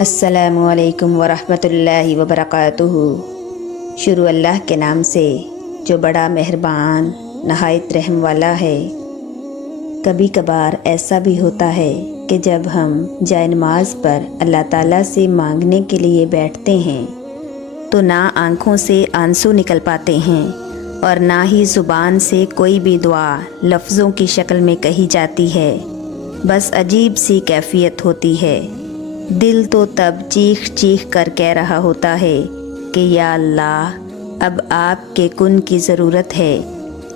السلام علیکم ورحمۃ اللہ وبرکاتہ۔ شروع اللہ کے نام سے جو بڑا مہربان نہایت رحم والا ہے۔ کبھی کبھار ایسا بھی ہوتا ہے کہ جب ہم جائے نماز پر اللہ تعالیٰ سے مانگنے کے لیے بیٹھتے ہیں تو نہ آنکھوں سے آنسو نکل پاتے ہیں اور نہ ہی زبان سے کوئی بھی دعا لفظوں کی شکل میں کہی جاتی ہے، بس عجیب سی کیفیت ہوتی ہے۔ دل تو تب چیخ چیخ کر کہہ رہا ہوتا ہے کہ یا اللہ اب آپ کے کن کی ضرورت ہے،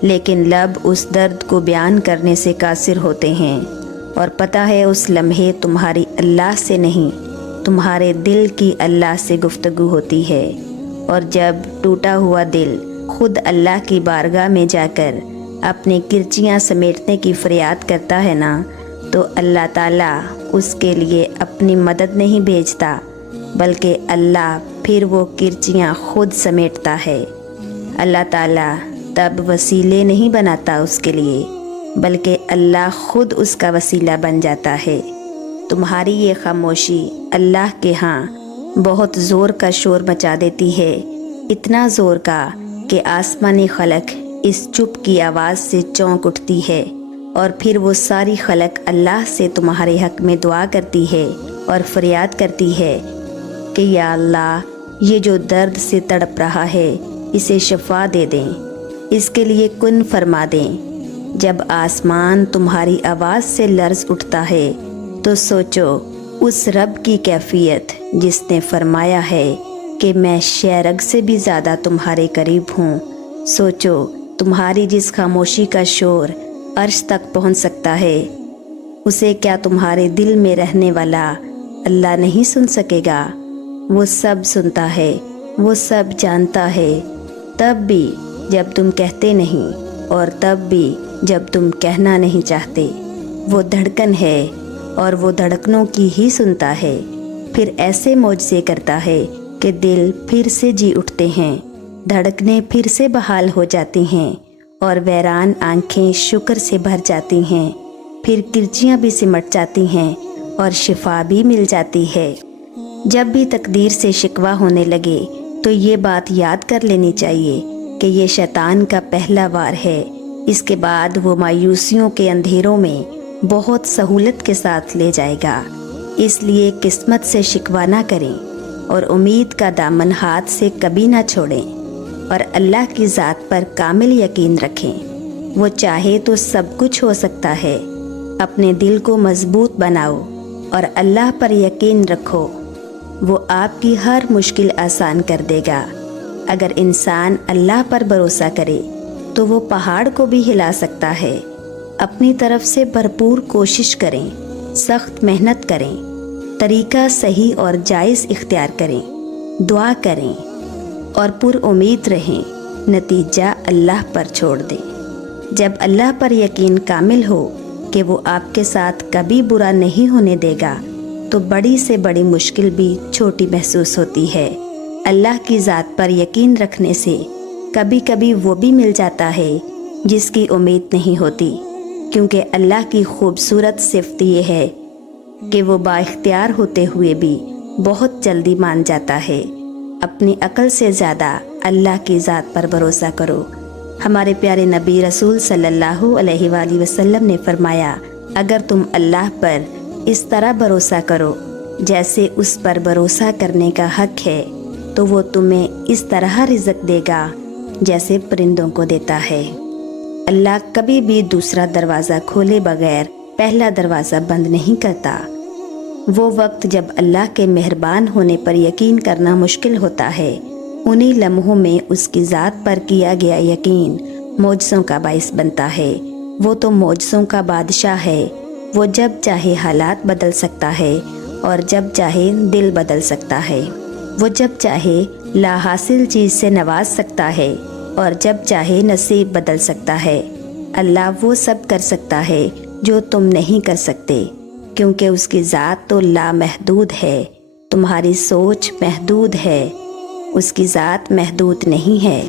لیکن لب اس درد کو بیان کرنے سے قاصر ہوتے ہیں، اور پتہ ہے اس لمحے تمہاری اللہ سے نہیں تمہارے دل کی اللہ سے گفتگو ہوتی ہے۔ اور جب ٹوٹا ہوا دل خود اللہ کی بارگاہ میں جا کر اپنی کرچیاں سمیٹنے کی فریاد کرتا ہے نا، تو اللہ تعالیٰ اس کے لیے اپنی مدد نہیں بھیجتا، بلکہ اللہ پھر وہ کرچیاں خود سمیٹتا ہے۔ اللہ تعالیٰ تب وسیلے نہیں بناتا اس کے لیے، بلکہ اللہ خود اس کا وسیلہ بن جاتا ہے۔ تمہاری یہ خاموشی اللہ کے ہاں بہت زور کا شور مچا دیتی ہے، اتنا زور کا کہ آسمانی خلق اس چپ کی آواز سے چونک اٹھتی ہے، اور پھر وہ ساری خلق اللہ سے تمہارے حق میں دعا کرتی ہے اور فریاد کرتی ہے کہ یا اللہ یہ جو درد سے تڑپ رہا ہے اسے شفا دے دیں، اس کے لیے کن فرما دیں۔ جب آسمان تمہاری آواز سے لرز اٹھتا ہے تو سوچو اس رب کی کیفیت جس نے فرمایا ہے کہ میں شیرگ سے بھی زیادہ تمہارے قریب ہوں۔ سوچو تمہاری جس خاموشی کا شور عرش تک پہنچ سکتا ہے، اسے کیا تمہارے دل میں رہنے والا اللہ نہیں سن سکے گا؟ وہ سب سنتا ہے، وہ سب جانتا ہے، تب بھی جب تم کہتے نہیں اور تب بھی جب تم کہنا نہیں چاہتے۔ وہ دھڑکن ہے اور وہ دھڑکنوں کی ہی سنتا ہے، پھر ایسے معجزے کرتا ہے کہ دل پھر سے جی اٹھتے ہیں، دھڑکنے پھر سے بحال ہو جاتی ہیں، اور ویران آنکھیں شکر سے بھر جاتی ہیں، پھر کرچیاں بھی سمٹ جاتی ہیں اور شفا بھی مل جاتی ہے۔ جب بھی تقدیر سے شکوہ ہونے لگے تو یہ بات یاد کر لینی چاہیے کہ یہ شیطان کا پہلا وار ہے، اس کے بعد وہ مایوسیوں کے اندھیروں میں بہت سہولت کے ساتھ لے جائے گا۔ اس لیے قسمت سے شکوہ نہ کریں اور امید کا دامن ہاتھ سے کبھی نہ چھوڑیں، اور اللہ کی ذات پر کامل یقین رکھیں۔ وہ چاہے تو سب کچھ ہو سکتا ہے۔ اپنے دل کو مضبوط بناؤ اور اللہ پر یقین رکھو، وہ آپ کی ہر مشکل آسان کر دے گا۔ اگر انسان اللہ پر بھروسہ کرے تو وہ پہاڑ کو بھی ہلا سکتا ہے۔ اپنی طرف سے بھرپور کوشش کریں، سخت محنت کریں، طریقہ صحیح اور جائز اختیار کریں، دعا کریں اور پر امید رہیں، نتیجہ اللہ پر چھوڑ دیں۔ جب اللہ پر یقین کامل ہو کہ وہ آپ کے ساتھ کبھی برا نہیں ہونے دے گا تو بڑی سے بڑی مشکل بھی چھوٹی محسوس ہوتی ہے۔ اللہ کی ذات پر یقین رکھنے سے کبھی کبھی وہ بھی مل جاتا ہے جس کی امید نہیں ہوتی، کیونکہ اللہ کی خوبصورت صفت یہ ہے کہ وہ با اختیار ہوتے ہوئے بھی بہت جلدی مان جاتا ہے۔ اپنی عقل سے زیادہ اللہ کی ذات پر بھروسہ کرو۔ ہمارے پیارے نبی رسول صلی اللہ علیہ وآلہ وسلم نے فرمایا، اگر تم اللہ پر اس طرح بھروسہ کرو جیسے اس پر بھروسہ کرنے کا حق ہے تو وہ تمہیں اس طرح رزق دے گا جیسے پرندوں کو دیتا ہے۔ اللہ کبھی بھی دوسرا دروازہ کھولے بغیر پہلا دروازہ بند نہیں کرتا۔ وہ وقت جب اللہ کے مہربان ہونے پر یقین کرنا مشکل ہوتا ہے، انہی لمحوں میں اس کی ذات پر کیا گیا یقین معجزوں کا باعث بنتا ہے۔ وہ تو معجزوں کا بادشاہ ہے، وہ جب چاہے حالات بدل سکتا ہے اور جب چاہے دل بدل سکتا ہے، وہ جب چاہے لا حاصل چیز سے نواز سکتا ہے اور جب چاہے نصیب بدل سکتا ہے۔ اللہ وہ سب کر سکتا ہے جو تم نہیں کر سکتے، کیونکہ اس کی ذات تو لامحدود ہے، تمہاری سوچ محدود ہے، اس کی ذات محدود نہیں ہے۔